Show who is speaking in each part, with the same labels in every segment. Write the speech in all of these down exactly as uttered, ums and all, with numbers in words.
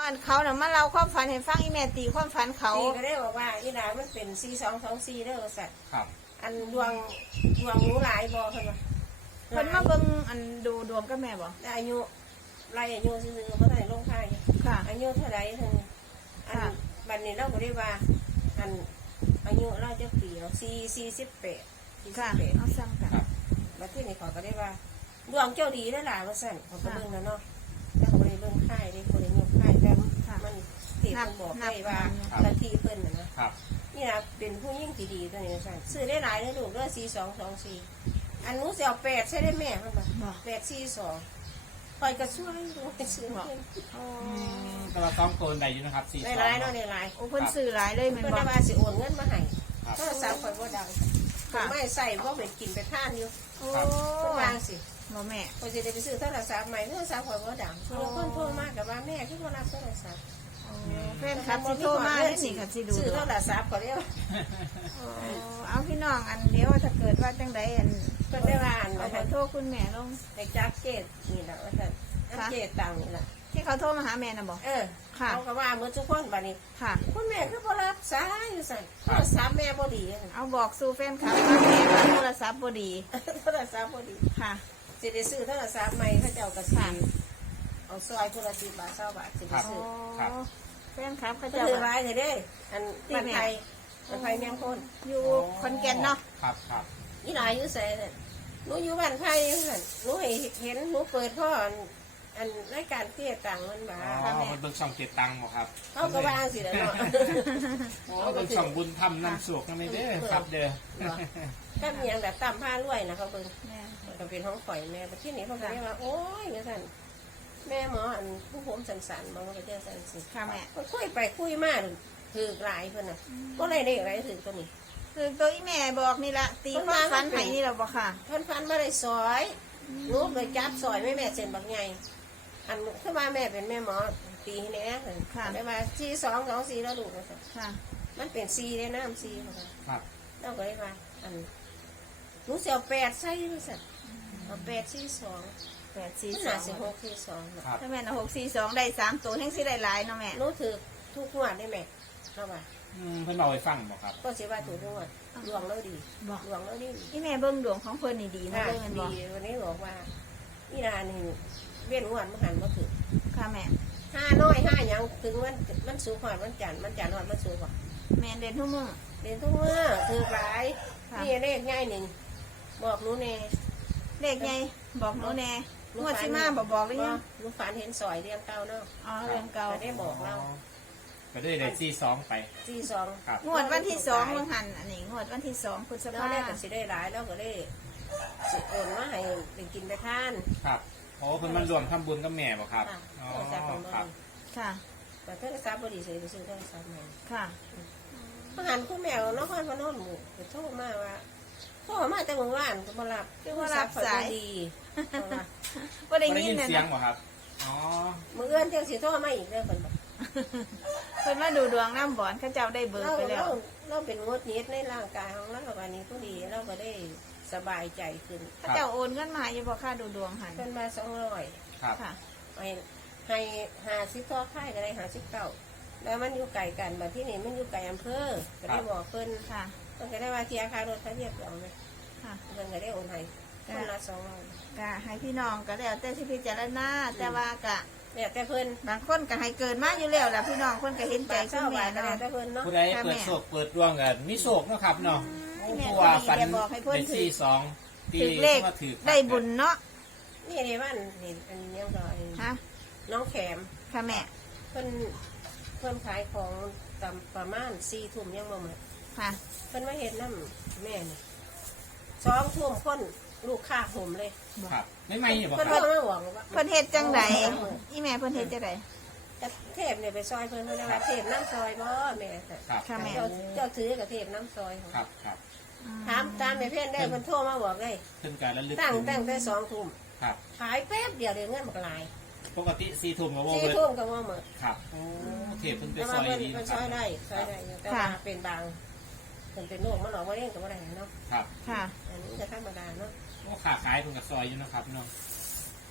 Speaker 1: อันเขาน่ะมาเล่าความฝันให้ฟังอีแม่ตีความฝันเขา
Speaker 2: ตีก็ได้บอกว่าอีหลามันเป็นสี่สองสองสี่เด้อสัตว์
Speaker 3: ครับ
Speaker 2: อันดวงดวงหนูหลายบ่เพิ่นว่า
Speaker 1: เพิ่นมาเบิ่งอันดูดวงกับแม่บ่
Speaker 2: อายุไรอายุซื่อๆบ่ได้ลงค่าอยู่
Speaker 1: ค่ะ
Speaker 2: อายุเท่าไหร่เพิ่นอัน
Speaker 1: ค่ะ
Speaker 2: บัดนี้เราก็ได้ว่าอันอายุเราจะปีเนาะสี่สี่สิบแปดสี่สิ
Speaker 1: ค่ะ
Speaker 2: บแปด
Speaker 1: เอาซ้ำกัน
Speaker 3: ครับ
Speaker 2: บัดที่นี่เขาก็ได้ว่าดวงเจ้าดีแล้วล่ะว่าซั่นเขาก็เบิ่งแล้วเนาะแล้วเขาก็ได้เบิ่งค่ายได้คนได้ยกค่ายแต่มันที่เพิ่นบอกได้ว่าทันทีเพิ่นน่ะนะครับ นี่นะเป็นผู้ยิ่งที่ดีตัวนี้ว่าซั่นซื้อได้หลายเลยลูกเด้อสี่สองสองสี่อันนู้นสิเอาแปดใช่ได้แม่มันบ่
Speaker 1: บ่
Speaker 2: แปดสี่สองคอยก็ช่วยดูไปซื้อเพิ่น
Speaker 1: อ๋อ
Speaker 3: อืมแต่ว่าต้องโกนได้อยู่นะครับสี่
Speaker 2: ได้
Speaker 3: สอง
Speaker 2: หลายเนาะได้หลาย
Speaker 1: โอ้เพิ่นซื้อหลายเลยแม่น
Speaker 2: เพิ่น
Speaker 1: บ่
Speaker 2: น่ะว่าสิโอนเงินมาให้
Speaker 3: ครับ
Speaker 2: โทรศัพท์ข่อยบ่ดัง
Speaker 1: ค่ะ
Speaker 2: ไม่ใส่บ่เป็นกินไปทานอยู่
Speaker 1: โอ้
Speaker 2: เพิ่นวางสิ
Speaker 1: บ่แม่
Speaker 2: ข่อยสิได้ไปซื้อโทรศัพท์ใหม่โทรศัพท์ข่อยบ่ดังคือคนโทรมาก็ว่าแม่คือบ่รับโทรศัพท์
Speaker 1: โอ้แฟนคลับสิโทรมาได้สิค่ะสิดู
Speaker 2: ซื้อ
Speaker 1: ด
Speaker 2: โท
Speaker 1: วง
Speaker 2: รศัพท์ก็เรียก
Speaker 1: โอ้เอาพี่น้องอันเดียวถ้าเกิดว่าจังใดอัน
Speaker 2: เพิ่นได้ว่าอัน
Speaker 1: เอา
Speaker 2: ว่า
Speaker 1: ขอโทษคุณแม่ลง
Speaker 2: ให้จักเจดนี่ล่ะว่าซั่นอัน
Speaker 1: ค่ะ
Speaker 2: เจดตังนี่ล่ะ
Speaker 1: ที่เขาโทรมาหาแม่น่ะบ่
Speaker 2: เออ
Speaker 1: ค่ะ
Speaker 2: เขาก็ว่าเหมือนทุกคนบัดนี้
Speaker 1: ค่ะ
Speaker 2: คุณแม่คือบ่รับสายอยู่ซั่นโทรศัพท์แม่บ่ดี
Speaker 1: เอาบอกสู่แฟนคลับว่าแม่ว่าโทรศัพท์บ่ดี
Speaker 2: โทรศัพท์บ่ดี
Speaker 1: ค่ะ
Speaker 2: สิได้ซื้อโทรศัพท์ใหม่เขาเจ้าก็สิ
Speaker 1: ค่ะ
Speaker 2: เอาซอยคนละสิบบาทเก้าบาทสิ
Speaker 3: ครั
Speaker 2: ได้
Speaker 3: บ
Speaker 2: ซื้อ
Speaker 3: ครับ
Speaker 1: แฟนคลับเขา
Speaker 2: ก็
Speaker 1: เจะ
Speaker 2: ถือร้ายเถอะเด้อันมันไทยมันไทยเมียงคน
Speaker 1: อยู่ขอนแก่นเนาะ
Speaker 3: ครับครับ
Speaker 2: นี่หลายอยู่ใส่เนี่ยหนูอยู่บ้านไทยนั่นหนูเห็นเห็นหนูเปิดพ่ออันอันรายการเที่ยต่างมันมา
Speaker 3: อ๋อมันเบิ่งช่องเก็บตังค์บ่ครับ
Speaker 2: เขาก็ว่าสิแล้วเนาะ
Speaker 3: อ๋อเบิ่งช่องบุญทำนำสวกนั่นเด้อครับเด้อ
Speaker 2: ถ้ามีอย่างแบบตามผ้ารวยนะเขาเบิ่ง
Speaker 1: แม่
Speaker 2: มันก็เป็นห้องข่อยแม่ไปที่นี่เขาก็เรียกว่าโอ้ยเงี้ยท่านแม่หมออันผู้ผมสันสันๆบอกว่าไปเจอสันสิ
Speaker 1: ค่ะแม่
Speaker 2: ก็คุยไปคุยมาถือหลายเพิ่นน่ะก็เลยได้อะไรถือตัวนี้
Speaker 1: คือตัวอีแม่บอกนี่ละตีความฝันให้นี่เราบอกค่ะ
Speaker 2: เพิ่นฟันมาได้ซอยหนูเลยจับซอยแม่แม่เซ็นบักใหญ่อันคือว่าแม่เป็นแม่หมอปีนี้นะได้มาสี่สองสองสี่แล้วลูกนะ
Speaker 1: ค่ะ
Speaker 2: มันเป็นซีได้น้ำซีเขา
Speaker 3: ครับ
Speaker 2: แล้วก็ได้มาอันหนูเสียวแปดใส่ด้วยสัตว์เอาแปดสี่สอง
Speaker 1: แปดสี่
Speaker 2: มัน
Speaker 1: ส
Speaker 2: ห
Speaker 1: อ
Speaker 2: นาง สิบหกสี่สอง
Speaker 3: ครับ
Speaker 1: ถ้าแม่นหกสี่สองได้สามตัวแห่งสิได้หลายเนาะแม่
Speaker 2: หนูถือทุกงวดได้ไหมเข้ามา
Speaker 3: อืมเพิ่นเอาไปฟังบ่ครับ
Speaker 2: ก็สิว่าถูกทุกงวดดวงแล้วดี
Speaker 1: บอก
Speaker 2: ดวงแล้วดี
Speaker 1: อีแม่เบิ่งดวงของเพิ่นนี่ดีนะ
Speaker 2: ค่ะ
Speaker 1: เบิ่งกันบ
Speaker 2: ดี
Speaker 1: อก
Speaker 2: วันนี้บอกว่านี่นานี่เวียนงวดมันหันมาถือ
Speaker 1: ค่ะแม่
Speaker 2: ห้าน้อยห้าหยังถึงมันมันสูงกว่ามันจันทร์มันจันทร์หอดมันสูงกว่า
Speaker 1: แม่เด่นทุกมื้อ
Speaker 2: เรียนทุกเมื่อถือหลาย
Speaker 1: ค่ะ
Speaker 2: นี่เลขง่ายหนึ่งบอกหนูเน่
Speaker 1: เลขใหญ่บอกหนูแน่งวดสิมาบ่บอกหรือยัง
Speaker 2: หนูฝันเห็นสอยเรียงเก่าเนาะ
Speaker 1: อ๋อเรื่องเก่า
Speaker 2: ก็ได้บอกเรา
Speaker 3: ก็ได้ได้สี่สองไป
Speaker 2: สี่สอง
Speaker 3: ครับ
Speaker 1: งวดวันที่สองเมื่อหันอันนี้งวดวันที่สองพฤษ
Speaker 2: แล้ว
Speaker 1: ภา
Speaker 2: ได้ก็สิได้หลายแล้วก็ได้สิโอนมาให้เป็นกินไปทาน
Speaker 3: ครับโอ้เพิ่นมันรวมทำบุญกับแม่บ่ครับ
Speaker 2: ค่ะ
Speaker 3: อ๋อ
Speaker 2: โทรศัพท์ของ
Speaker 3: ครั
Speaker 2: เรา
Speaker 3: บ
Speaker 1: ค่ะ
Speaker 2: แต่โทรศัพท์บริษัทไปซื้อโทรศัพท์ใหม่
Speaker 1: ค่ะ
Speaker 2: พหันคุณแมวนครพนมหมู่ไปโทรมาว่าโทรมาแต่เมื่อวานก็มารับ
Speaker 1: คือว่ารับสาย
Speaker 2: โทรศัพท์ข่อบ่ดีเอาล่ะ
Speaker 1: ว่าได้
Speaker 3: ได้
Speaker 1: ยิ
Speaker 3: ยิ
Speaker 1: น
Speaker 3: น
Speaker 1: นะ
Speaker 3: เสียง
Speaker 1: นะ
Speaker 3: บ่ครับอ๋อ
Speaker 2: มื่อเอื้อนเที่ยงสิโทรมาอีกเรื่องคนบอก
Speaker 1: เพิ่นมาดูดวงน้ำบอนเขาเจ้าได้เบอร์
Speaker 2: เรา
Speaker 1: ไปแล้ว
Speaker 2: เราเราเป็นงดนิดในร่างกายของเราวันนี้ก็ดีเราก็ได้สบายใจขึ้น
Speaker 1: เขาเจ้าโอนเงินมาอยู่บ่ค่าดูดวงหัน
Speaker 2: เป็นมาสองร้อย
Speaker 3: ครับ
Speaker 1: ค่ะ
Speaker 2: ให้ให้หาซิปต่อค่ายก็ได้หาซิปเก้าแล้วมันอยู่ไกลกันบัดที่นี่มันอยู่ไกลอำเภอก็ได้บอกเพิ่น
Speaker 1: ค่ะ
Speaker 2: เพิ่นก็ได้ว่าเทียค่ารถค่าเทียบเอาไหม
Speaker 1: ค่ะ
Speaker 2: เพิ่นก็ได้โอนให้คนละสองร้อย
Speaker 1: ก็ให้พี่น้องก็แล้วแต่สิพิจารณาแต่ว่าก็
Speaker 2: เนี่ยแต่เพิ่น
Speaker 1: บางคนก็ให้เกินมาอยู่แล้วล่ะพี่น้องคนก็เห็นใจ
Speaker 2: บาท
Speaker 1: คุ
Speaker 2: เช้า
Speaker 1: ณแม่
Speaker 2: บาทก็ได้
Speaker 1: เนาะ
Speaker 2: แต่เพิ่นเนาะ
Speaker 3: ผู้ใดเปิดโศกเปิดดวงกันมีโศกเนาะครับเนาะ
Speaker 1: อืม
Speaker 3: ผู้ว่าฝัน
Speaker 1: แม่บอกให้เพิ่น
Speaker 3: ได้
Speaker 1: ถือ
Speaker 3: สี่สองปี
Speaker 1: ถือเลข
Speaker 3: มาถือ
Speaker 1: ได้บุญเนาะ
Speaker 2: นี่ในบ้านนี่อันนี้ยังก็ไอ้
Speaker 1: ฮะ
Speaker 2: น้องแขม
Speaker 1: ค่ะแม่
Speaker 2: เพิ่นเพิ่นขายของตามประมาณสี่ทุ่มยังบ่หมด
Speaker 1: ค่ะ
Speaker 2: เพิ่นมาเห็นน้ำแม่นี่สองทุ่มคนลูกค้าห่มเลย
Speaker 3: ครับไม่ไม่เนี่ยบ่
Speaker 2: เพิ่น
Speaker 3: ครั
Speaker 2: เพิ่
Speaker 3: บ
Speaker 2: นมาหวังว่า
Speaker 1: เพิ่นเฮ็ดจังไดอีแม่เพิ่นเฮ็ดจังได
Speaker 2: จะเทพเนี่ยไปซอยเพิ่นเพิ่นว่าเทพน้ำซอยบ่แม่ค่ะ
Speaker 3: ครับ
Speaker 1: ค่ะแม่
Speaker 2: เจ้าเจ้าถือกับเทพน้ำซอยของ
Speaker 3: ครับครับ
Speaker 2: ถามตามแม่เพ่นได้เพิ่นโทรมาบอกเลย
Speaker 3: เพิ่นการระลึก
Speaker 2: ตั้ง
Speaker 3: ถึง
Speaker 2: ตั้งแต่สองทุ่ม
Speaker 3: ครับ
Speaker 2: ขายแป๊บเดียวเดี๋ยวเงินมันก็หลาย
Speaker 3: ปกติสี่ทุ่มก็บ่
Speaker 2: สี่
Speaker 3: เบิด
Speaker 2: ทุ่มก็ว่าหมด
Speaker 3: ครับโอ้เทพเพิ่นไป
Speaker 2: แต่
Speaker 3: ซ
Speaker 2: ว่า
Speaker 3: อย
Speaker 2: เพิ่น
Speaker 3: ดี
Speaker 2: เพิ่
Speaker 3: นะ
Speaker 2: น
Speaker 3: ค
Speaker 2: ซ
Speaker 3: รับ
Speaker 2: อยได้ซอยได้อยู่แต่ว่าเป็นบางเพิ่นเป็นโรคมันหลอกว่าเล่นกับว่าอะไรเนาะ
Speaker 3: ครับ
Speaker 1: ค่ะ
Speaker 2: อันนี้จะธรรมดาเนาะ
Speaker 3: โอ้ขาขายเพิ่นก็ซอยอยู่นะครับเนาะ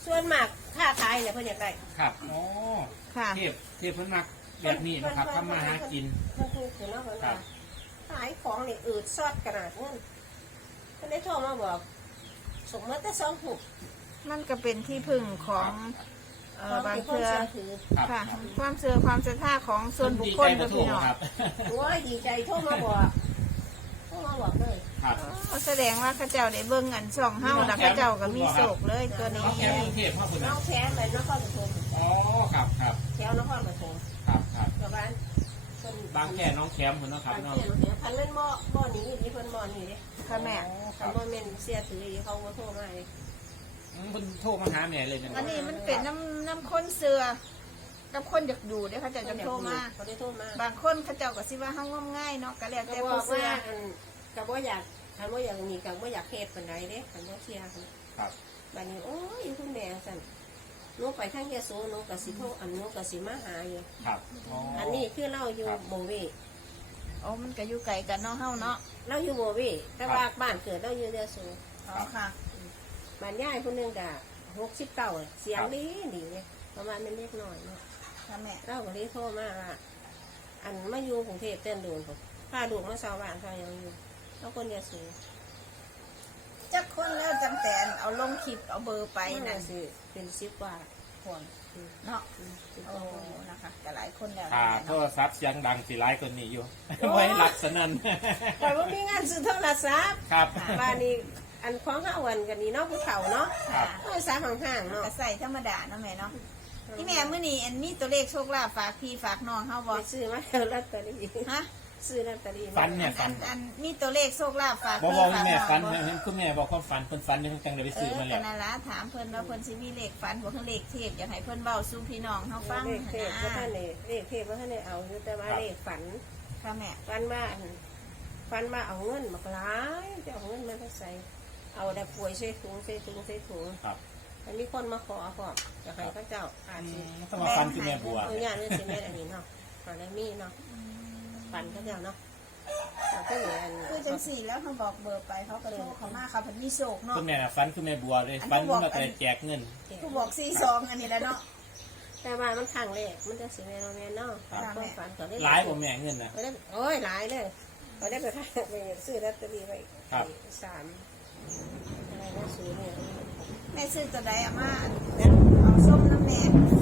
Speaker 2: ส่วนมากค่าขายเนี่ยเพิ่นอยากได้
Speaker 3: ครับอ๋อ
Speaker 1: ค่ะ
Speaker 3: เทพเทพเพิ่นมักแบบนี้นะครับทำมาหากิน
Speaker 2: เพิ่นถูกอยู่เนาะเพิ่น
Speaker 3: ครั
Speaker 2: ว่า
Speaker 3: บ
Speaker 2: ขายของนี่อืดซอดขนาดนั้นเพิ่นได้โทรมาบอกสมมติแต่สองหุบ
Speaker 1: มันก็เป็นที่พึ่งของเอ่อบาง
Speaker 2: ที่
Speaker 1: เทื่อ
Speaker 2: พิ่นถือ
Speaker 3: ครับ
Speaker 1: ค่ะ
Speaker 3: ครับ
Speaker 1: ความเชื่อความศรัทธาของส่วนบุคคล
Speaker 3: ดีใจ
Speaker 1: ก็
Speaker 3: มาถู
Speaker 1: พี่
Speaker 3: ก
Speaker 1: น้อง
Speaker 3: ครับ
Speaker 2: โอ้ยดีใจโทรมาบอกโทรมาบอกเลย
Speaker 3: ครับ
Speaker 1: อ๋อแสดงว่าเข้าเจ้าได้เบิ่งอันช่องเฮาแล้วเข้าเจ้าก็มีโศกเลยตัวนี้
Speaker 3: น้องแคมกรุงเทพครับคุณ
Speaker 2: น้
Speaker 3: นะ
Speaker 2: องแท้ไปนครปฐม
Speaker 3: อ๋อครับครับ
Speaker 2: แถวนครปฐม
Speaker 3: ครับครับ
Speaker 2: ชาวบ้านเพิ่น
Speaker 3: บางแค่น้องแคมคุณเนาะครับ
Speaker 2: บาง
Speaker 3: เนาะ
Speaker 2: แค่น้องแท้พันเล่นหม้อหม้อนี้นี่เพิ่นหม้อนี้เด้
Speaker 1: ค่ะแม่
Speaker 3: ค
Speaker 2: คั
Speaker 3: รั
Speaker 2: น
Speaker 3: บ
Speaker 2: บ่แม่นเสียถือเขาบ่โทรมาเลย
Speaker 3: อืมเพิ่นโทรมาหาแม่เลยนะ
Speaker 1: อันนี้มันเป็นน้ำน้ำข้นเสือกับคนอยากดูเด้อเขาเจ้าจะโทรมา
Speaker 2: เขาได้โทรมา
Speaker 1: บางคนเขาเจ้าก็สิว่าเฮางมง่ายเนาะก็แล้ว
Speaker 2: ก็
Speaker 1: แต่
Speaker 2: บ
Speaker 1: ผู้
Speaker 2: อก
Speaker 1: เสือ
Speaker 2: ว่าอันก็บ่อยากคันบ่อยากมีก็บ่อยากเฮ็ดปานใดเด้คันบ่เชียร์
Speaker 3: ครับ
Speaker 2: บัดนี้โอ้ยคุณแม่สั่นหนูไปทางยะโสหนูก็สิโทรอันหนูก็สิมาหาอยู่
Speaker 3: ครับอ๋อ
Speaker 2: อั
Speaker 3: อั
Speaker 2: นนี้คือเราอยู่โบเว
Speaker 1: อ๋อมันก็อยู่ไกลกันเนาะเฮาเนาะ
Speaker 2: เราอยู่โบเวแต่ว่าบ้านเกิดเราอยู่ยะโส
Speaker 1: อ๋อค่ะ
Speaker 2: บ้านยายคนหนึงก็หกสิบเก้าเสียงดีดีเลยประมาณเป็นเล็กน้อยเนาะ
Speaker 1: ค่ะแม่
Speaker 2: เราก็เลยโทรมาว่าอันมาอยู่กรุงเทพเต้นโดนผมพาลูกมาเช่าบ้านเขายังอยู่เราคนยะโส
Speaker 1: จักคนแล้วจำแต่เอาลงคลิปเอาเบอร์ไป
Speaker 2: ไป
Speaker 1: นั่
Speaker 2: นั่
Speaker 1: น
Speaker 2: นสิเป็นสิบกว่า
Speaker 1: คนเนาะ
Speaker 2: อืมสิบก
Speaker 1: โอ้
Speaker 2: ว่า
Speaker 1: นะคะก็หลายคนแล้ว
Speaker 3: ถ้า
Speaker 1: นะ
Speaker 3: โทรศัพท์เสียงดังสิร้ายกว่านี้อยู่ ไว้หลักสนั่น
Speaker 2: แต่ว่ามีงานซื้อโทรศัพท์
Speaker 3: ครับ
Speaker 2: บ้านนี้อันของห้าวันกันนี่เนาะภูเขาเนาะ
Speaker 1: ค่ะ
Speaker 2: โทรศัพท์ห่างๆเนาะ
Speaker 1: ก็ใส่ธรรมดาเนาะแม่เนาะที่แม่มื้อนี้อันมีตัวเลขโชคลาภฝากพี่ฝากน้องเฮาบ่
Speaker 2: ไปซื้อมาแล้วลอตเตอรี่
Speaker 1: ฮะ
Speaker 2: ซื้อลอตเตอรี่
Speaker 3: ฟั
Speaker 2: มาน
Speaker 3: เนี่ย
Speaker 1: อั
Speaker 3: ฟั
Speaker 1: น
Speaker 3: น
Speaker 1: อันมีตัวเลขโชคลาภฝาก
Speaker 3: บอก
Speaker 1: พี่
Speaker 3: บอก
Speaker 1: ฝาก
Speaker 3: แม่
Speaker 1: น้อง
Speaker 3: ฟัน
Speaker 1: บ่
Speaker 3: เห็นคุณแม่บอกความฝันเพิ่นฝันนี่เพิ่นจังได้ไป
Speaker 1: เอ
Speaker 3: ซื้อ
Speaker 1: อ
Speaker 3: มา
Speaker 1: กั
Speaker 3: แล้ว
Speaker 1: นนั่นล่ะถามเพิ่นว่าเพิ่นสิมีเลขฝันบ่คือเลขเทพอยากให้เพิ่นเว้าสู่พี่น้องเฮาฟัง
Speaker 2: เลขเทพว่าท่าน
Speaker 1: นะ
Speaker 2: เนี่ยเลขเทพว่าท่านเนี่ยเอาอยู่แต่ว่าเลขฝัน
Speaker 1: ค่ะแม่
Speaker 2: ฝันว่าอันฝันว่าเอาเงินมากหลายจะเอาเงินมาใส่เอาแต่ป่วยใส่ถุงใส่ถุงใส่ถุง
Speaker 3: ครับ
Speaker 2: อันนี้คนมาขอขอบจะให้พระเจ้าอาจสิ
Speaker 3: ต้องมาฟันคุณแม่บัว
Speaker 2: เอาญาติเรื่องสิแม่อันนี้เนาะตอนนี้มีเนาะฝันพระเจ้าเนาะแล้วก็อย่างนั้น
Speaker 1: คือจังสี่แล้วเขาบอกเบอร์ไปเขาก็โทรเข้ามาเขาเพิ่นมีโชคเนาะ
Speaker 3: คุณแม่น่ะฟันคุณแม่บัวเลยฟันมาแต่แจกเงิน
Speaker 1: ผู้บอกสี่สองอันนี้แหละเนาะ
Speaker 2: แต่ว่ามันทางแรกมันจะสิแม่นแม่เนาะความฝันก็ได้
Speaker 3: หลายบ่แม่เงินน่ะ
Speaker 2: ก็ได้โอ้ยหลายเลยก็ได้ไปทางไปซื้อลอตเตอรี่ไว้
Speaker 3: ครับ
Speaker 2: สามอะไรนะซื้อเนี่ย
Speaker 1: แม่ซื้อตัวใดเอามาอันเอาส้มน้ำแม่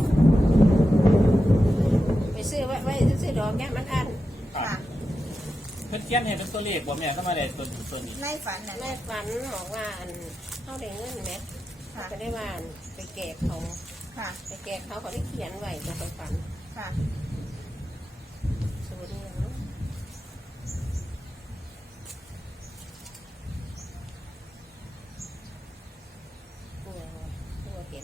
Speaker 2: ไปซื้อไว้ไว้ซื้อดอกแก้มันอัน
Speaker 1: ค่ะ
Speaker 3: เพิ่นเขียนให้เป็นตัวเลขบ่แม่เข้ามาได้ตัวตัวนี้
Speaker 1: ในฝันน่ะ
Speaker 2: แม่ฝันบอกว่าอันเข้าได้เงินไหม
Speaker 1: ค่ะ
Speaker 2: ก็ได้ว่าอันไปแกกเขา
Speaker 1: ค่ะ
Speaker 2: ไปแกกเขาเขาได้เขียนไว้ตรงไปฝัน
Speaker 1: ค่ะ
Speaker 2: สูตรนี้เนาะเนี่ยตัวเห็น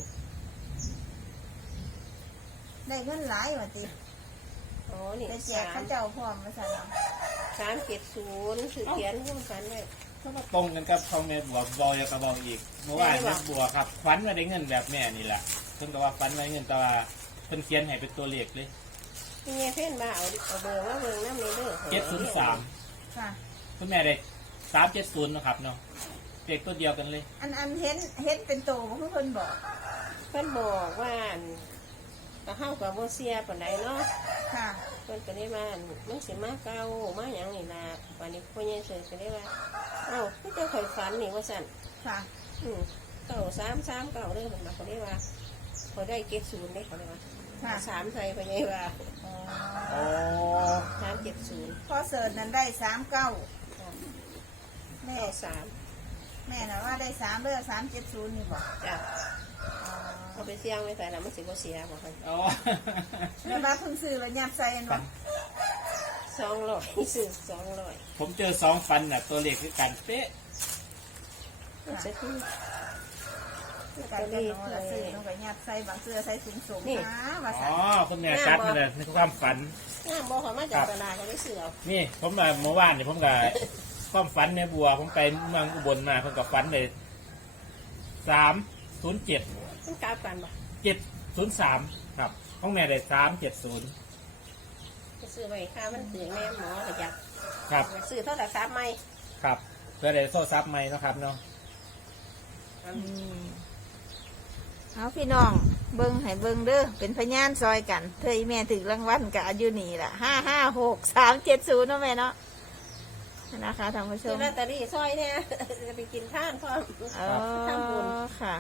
Speaker 1: ได้เงินหลายว่าติ
Speaker 2: อ๋อนี่
Speaker 1: ไปแจก
Speaker 2: สา
Speaker 1: เขา
Speaker 2: ม
Speaker 1: เจ้าพร้อมมาสั่นเนาะ
Speaker 2: สามเจ็ดศูนย์คือเขียนร่วมกันเลย
Speaker 3: ก็มาตรงกันกับของแม่บัวบอยกับเบาอีกเมื่อวานแม่บัวครับฟันมาได้เงินแบบแม่นี่แหละเพิ่นก็ว่าฟันมาได้เงินแต่ว่าเพิ่นเขียนให้เป็นตัวเลขเลย
Speaker 2: นี่ไงเพื่อนบ้าเอาเอาเบอร์ว่าเบอร์น้ำในเด้อ
Speaker 3: เจ็ดศูนย์สาม
Speaker 1: ค่ะ
Speaker 3: คุณแม่ได้สามเจ็ดศูนย์นะครับเนาะเลขตัวเดียวกันเลย
Speaker 1: อันอันเห็นเห็นเป็นโตบ่คือเพิ่นบอก
Speaker 2: เพื่อนบอกว่าก็เข้ากับโมเซียปานใดเนาะ
Speaker 1: ค่ะ
Speaker 2: เพื่อนก็ได้ว่ามันสิมาเก่ามาอย่างนี้นะวันนี้พ่อใหญ่เสยก็ได้ว่าเอ้าพี่เจ้าข่อยฝันนี่ว่าสั่น
Speaker 1: ค่ะ
Speaker 2: อืมเก่าสามสามเก่าเด้อผมมาเขาได้ว่าเขาได้เก็บศูนย์ได้เขาได้ว่า
Speaker 1: ค่ะ
Speaker 2: สามใส่พ่อใหญ่ว่า
Speaker 1: อ๋อ
Speaker 3: โอ้
Speaker 2: สามเจ็ดศูนย์
Speaker 1: พอเสิร์ชนั้นได้สามเก้าแม่
Speaker 2: เก้าสาม
Speaker 1: แม่น่ะว่าได้สามเด้อสามเจ็ดศูนย์นี่บอก
Speaker 2: จ้ะ
Speaker 1: อ๋อ
Speaker 2: เอาไปเสี่ยงไว้แต่ละมันสิบ่เสียบอกเขา
Speaker 3: อ๋อ
Speaker 1: แม่มาเพิ่งซื้อแล้วยับใส่อันบ่
Speaker 2: สองร้อยซื้อสองร้อย
Speaker 3: ผมเจอสองฟันน่ะตัวเลขคือกันเป๊ะ
Speaker 2: มันจะที่
Speaker 1: การก็น้องละซื้อน้องก็ยับใส่บางเสื้อใส่สูงสูงนะว่า
Speaker 3: อ๋
Speaker 1: สั่
Speaker 3: อน คุณแม่จัดมาเลยในความฝัน
Speaker 2: งามบอกเขามาจากตลาดเขาได้เสือ
Speaker 3: นี่ผมมาเมื่อวานนี่ผมกับความฝันในบัว ผมไปเมืองอุบลมาผมกับฝันเลยสามศูนย์เจ็ด
Speaker 2: มันกลับกันบ่
Speaker 3: เจ็ดศูนย์สามครับของแม่ได้สามเจ็ดศูนย์
Speaker 2: ไปซื้อไว้ค่ามันถือแม่หมอก็อยาก
Speaker 3: ครับ
Speaker 2: ซื้อเท่าไหร่ซับไหม
Speaker 3: ครับเพื่อได้โซ่ซับไหมเนาะครับเนาะ
Speaker 1: อืมเอาพี่น้องเบิ้งให้เบิ้งเด้อเป็นพยานซอยกันเธออีแม่ถึงรางวัลกับอายุนี่แหละห้าห้าหกสามเจ็ดศูนย์เนาะแม่เนาะนะคะท่านผู้ช
Speaker 2: ซื้อ
Speaker 1: ม
Speaker 2: ลอตเตอรี่ซอยเนี่ยจะไปกินข้าวพร้อม
Speaker 1: อ๋อ
Speaker 2: ทำบุญ
Speaker 1: ค่ะ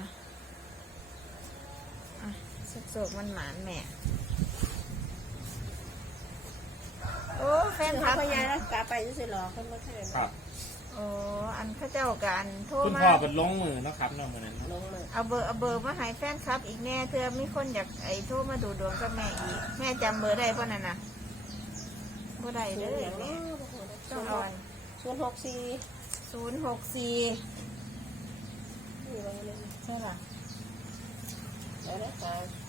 Speaker 1: อ่ะสุกๆมันหมานแม่โอ้แฟนค
Speaker 2: เขา
Speaker 1: ลับ
Speaker 2: พยายามกลับไปซื้อหลอกคนมาเชิญ
Speaker 3: ครับ
Speaker 1: โอ้อันเข้าเจ้ากันโทร
Speaker 3: คุณ
Speaker 1: มา
Speaker 3: พ่อเป็นลงมือเนาะครับเนาะมื้อนั้น
Speaker 2: ลงเลย
Speaker 1: เอาเบอร์เอาเบอร์มาให้แฟนคลับ อีกแน่เธอมีคนอยากไอ้โทรมาดูดวงกับแม่อีกแม่จำเบอร์ได้ป่ะนั่นน่ะบ่ได้
Speaker 2: ศู
Speaker 1: เล
Speaker 2: นย์
Speaker 1: ย
Speaker 2: อย่าง
Speaker 1: แม่
Speaker 2: นี้
Speaker 1: ต้องเอา
Speaker 2: ศูนย์หกสี่
Speaker 1: ศูนย์หกสี่
Speaker 2: นี่ไว้เลย
Speaker 1: ใช่ป่ะ
Speaker 2: แล้วนะคะ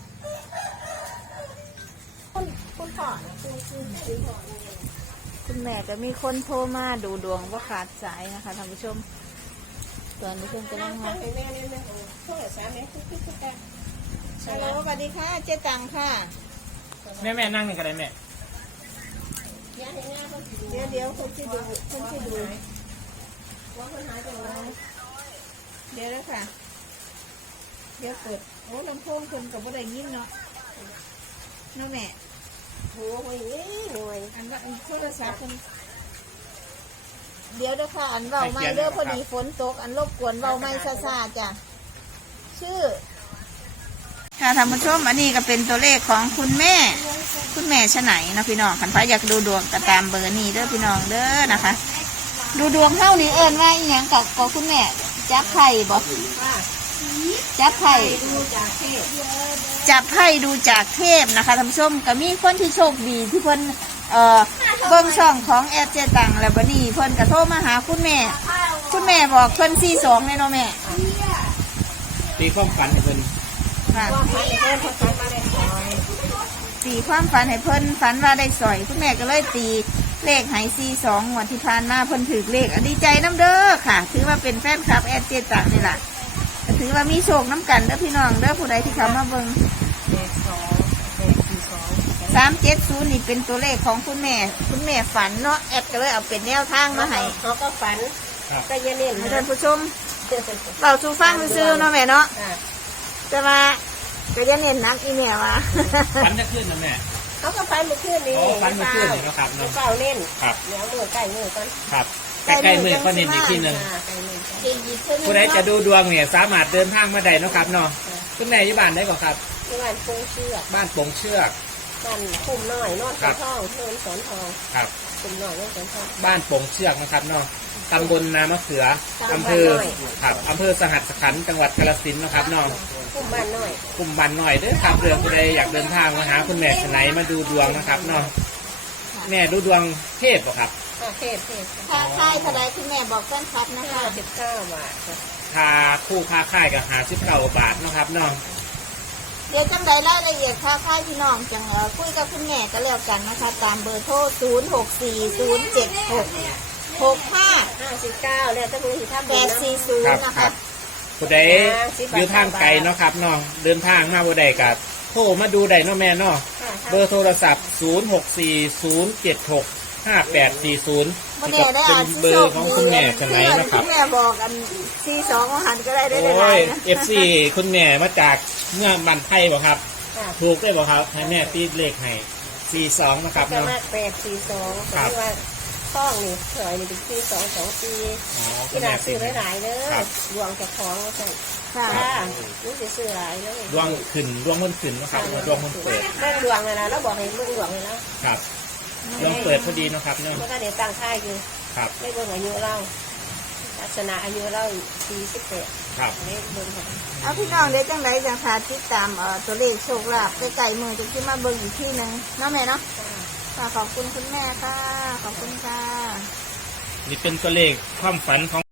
Speaker 2: คนคนพ่อนะคือคือคือพ่อนี่
Speaker 1: คุณแม่ก็มีคนโทรมาดูดวงว่าขาดสายนะคะท่านผู้ชมตอนนี้เพิ่งจะนั่ง
Speaker 2: มา
Speaker 1: มา
Speaker 2: ให้แม่เนี่ยนะโทรศัพท์เนี่ยคือคือคือกัน
Speaker 1: ฮัลโหลสวัสดีค่ะเจ๊ตังค่ะ
Speaker 3: แม่แม่นั่งนี่ก็ได้แม่
Speaker 2: ยาให้งานก็สิ
Speaker 1: เดี๋ยวเดี๋ยวคนที่ดูคนที่ดู
Speaker 2: ว่าคนหายไปไหน
Speaker 1: เดี๋ยวแล้วค่ะ เดี๋ยวเปิดโอ้ลำโพงคนกับว่าได้ยินเนาะเนาะแม่
Speaker 2: โอ้โหนี่หน่วย
Speaker 1: อันว่าอันโทรศัพท์คนเดี๋ยวเด้อค่ะอันเบาไม่เด้อพอดีฝนตกอันรบกวนเบาไม่ซาซาจ้ะชื่อค่ะท่านผู้ชมอันนี้ก็เป็นตัวเลขของคุณแม่ คุณแม่ชะไหนนะพี่น้องคันพระอยากดูดวงก็ตามเบอร์นี้เด้อพี่น้องเด้อนะคะ ดูดวงเท่านี้เอิญว่าอีหยังกับกับคุณแม่จับไพ่บอก
Speaker 2: ว่า
Speaker 1: จับไพ่
Speaker 2: ดูจากเทพ
Speaker 1: จับไพ่ดูจากเทพนะคะท่านผู้ชมก็มีคนที่โชคดีที่เพิ่นเอ่อเบิ่งช่องของแอดเจตังแล้วบัดนี้เพิ่นก็โทรมาหาคุณแม่ คุณแม่บอกเพิ่นสี่สองเลยเนาะแม่
Speaker 3: ตีความฝันให้เพิ่น
Speaker 1: ค่ะ
Speaker 2: ว่าใครเพิ่มเขาใช้มาได้สอย
Speaker 1: ตีความฝันให้เพิ่นฝันว่าได้สอย คุณแม่ก็เลยตีเลขให้สี่สองงวดที่ผ่านมาเพิ่นถือเลขอันดีใจน้ำเด้อค่ะ ถือว่าเป็นแฟนคลับแอดเจตังนี่แหละก็ถือว่ามีโชคน้ำกันเด้อพี่น้องเด้อผู้ใดที่เข้ามาเบิ่ง
Speaker 2: เด็กสองเด็กสี่สอง
Speaker 1: สามเจ็ดศูนย์นี่เป็นตัวเลขของคุณแม่ คุณแม่ฝันเนาะแอดก็เลยเอาเป็นแนวทางมาให้
Speaker 2: เขาก็ฝัน
Speaker 3: ครับ
Speaker 2: ก็ยันเน้น
Speaker 1: ให้
Speaker 2: นะ
Speaker 1: ท่านผู้ชมเราชูฟังซื้อๆเนาะแม่เนาะ
Speaker 2: อ่า
Speaker 1: จะมาก็จะเน้นนักอีเนี่ยว่า
Speaker 3: ฝันจะขึ้นนะแม่
Speaker 2: เขาก็ฝันเมื่อคืนนี้
Speaker 3: โอ้ฝันเมื่อคืนนี่เนาะครับเนาะ
Speaker 2: เปล่าเล่น
Speaker 3: ครับ
Speaker 2: เดี๋ยวมือใกล้มือกัน
Speaker 3: ครับใกล้ๆมือก็เน้นอีกทีหนึ่ง
Speaker 2: อ่าใกล้มือกัน
Speaker 1: อีกอีกคนหนึ่ง
Speaker 3: ผู้ใดจะ
Speaker 1: เนาะ
Speaker 3: ดูดวงเนี่ยสามารถเดินทางมาได้เนาะครับเนาะคุณแม่อยู่บ้านได้บ่ครับ
Speaker 2: ที่บ้านปูเชือก
Speaker 3: บ้านโป่งเชือก
Speaker 2: บ้านคุมหน่อยนอด
Speaker 3: ครั
Speaker 2: สอบ นทองเทินสอนทอง
Speaker 3: ครับ
Speaker 2: คุมหน่อยนอดสอนทอง
Speaker 3: บ้านโป่งเชือกนะครับเนาะตำบลนามะเขืออำเภอครับอำเภอสหัสขันธ์จังหวัดกาฬสินธุ์นะครับเนาะ
Speaker 2: คุมบ้านหน่อย
Speaker 3: กลุ่มบันหน่อยเด้อครับเรื่องผู้ใดอยากเดินทางมาหาคุณแม่ชไหนมาดูดวงนะครับเนาะแม่ดูดวงเทพบ่ครับ
Speaker 2: อ่าเทพเทพ
Speaker 1: ค่าค่ายเท่าไรคุณแม่บอกแฟนคลับนะคะ
Speaker 2: ห้าสิบเก้าบาท
Speaker 3: ค่าคู่ค่าค่ายกับหาสิบเก้าบาทเนาะครับเนาะ
Speaker 1: เดี๋ยวจังใดรายละเอียดค่าค่ายพี่น้องจังเอ่อคุยกับคุณแม่ก็แล้วกันนะคะ ตามเบอร์โทรศูนย์หกสี่ศูนย์เจ็ดหกหกห้า
Speaker 2: ห้าสิบเก้าเนี่ยถ้ามือที่ท่า
Speaker 1: แปดสี่ศูนย์นะคะ
Speaker 3: ผู้ใดอยู่ทางไกลเนาะครับเนาะเดินทางมาบ่ได้กับโทรมาดูได้เนาะแม่เนาะเบอร์โทรศัพท์ศูนย์หกสี่ศูนย์เจ็ดหกห้าแปดสี่ศูนย์
Speaker 1: วัน
Speaker 3: นี่
Speaker 1: นี้
Speaker 3: ก็
Speaker 1: ได้
Speaker 3: เป็
Speaker 1: อ่าน น
Speaker 3: เบอร์ของคุณแม่ชไหนนะครับ
Speaker 1: คุณแม่บอกกันสี่สองของหันก็ได้ได้
Speaker 3: โอ้
Speaker 1: หลาย
Speaker 3: ย
Speaker 1: ๆนะ
Speaker 3: เอฟซีคุณแม่มาจากเมื่อบันไทยบ่ครับ ถูกได้บ่ครับให้แม่ตีเลขให้สี่สองนะครับ
Speaker 2: จะ
Speaker 3: เนาะ
Speaker 2: มาแปดสี่สองแต่ว่าข้องนี่เฉยนี่เป็นสี่สองสองสี่
Speaker 3: อ๋อคุ
Speaker 2: ที่
Speaker 3: ณ
Speaker 2: นา
Speaker 3: แม่
Speaker 2: ซื้
Speaker 3: ตี
Speaker 2: อหลายๆเลยดวงจะคล้องใช่
Speaker 1: ค่ะ
Speaker 2: ค่ะรู้สึกซื้อหลายเลย
Speaker 3: ดวงขึ้นดวงมันขึ้นนะครับดวงมันเปิด
Speaker 2: เบิ่งดวงเลยนะแล้วบอกให้เบิ่งดวงเลยนะครับ
Speaker 3: ดวงเปิดพอดีเนาะครับเนาะ
Speaker 2: เมื่อกี้เดี๋ยวตั้งค่ายอยู่
Speaker 3: ครับ
Speaker 2: ไม่เบิ่งอายุเราลักษณะอายุเราสี่สิบแปด
Speaker 3: ครับ
Speaker 2: ไม่เบิ่งเขา
Speaker 1: เอาพี่น้องเดี๋ยวจังใดจังค่ะติดตามเอ่อตัวเลขโชคลาภใกล้ๆมือจะขึ้นมาเบิ่งอีกที่หนึ่งเนาะแม่เนาะค่ะขอบคุณคุณแม่ค่ะ ขอบคุณค่ะ
Speaker 3: นี่เป็นตัวเลขความฝันของ